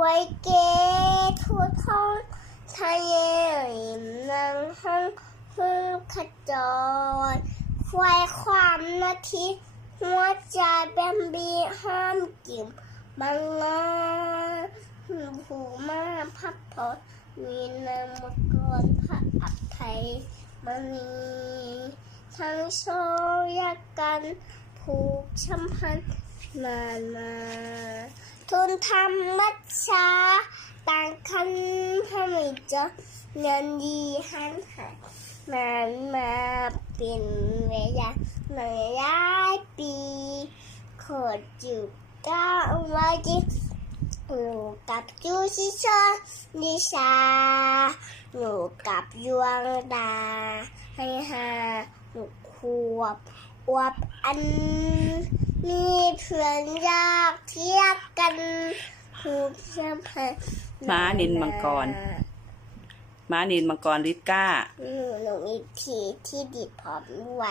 วยเกทั่วท้องทะเลริมนังห้องฮึ่งขจรควายความนาทีหัวใจแบมบีห้ามกิ่มบังงาหูมาพับพอมีนามกรพระอัฏไทยมณีทั้งโซยกัน ผูกชัมพันธ์นามาทุนธรรมชาต่างคันพระมิจเงินดีหันหายนานมาเป็นเวลาหน่อยร้ายปีขอจุดก้าวไว้ที่หนูกับจูชิชานิชาอยู่กับยวงดาให้หาหกขวบ วบอันมีเพื่อนอยากเทียบกันผูกเชื่อมพันม้านินมังกร ม้านินมังกรลิดก้าหนูหนูมีทีที่ดิดพร้อมด้วย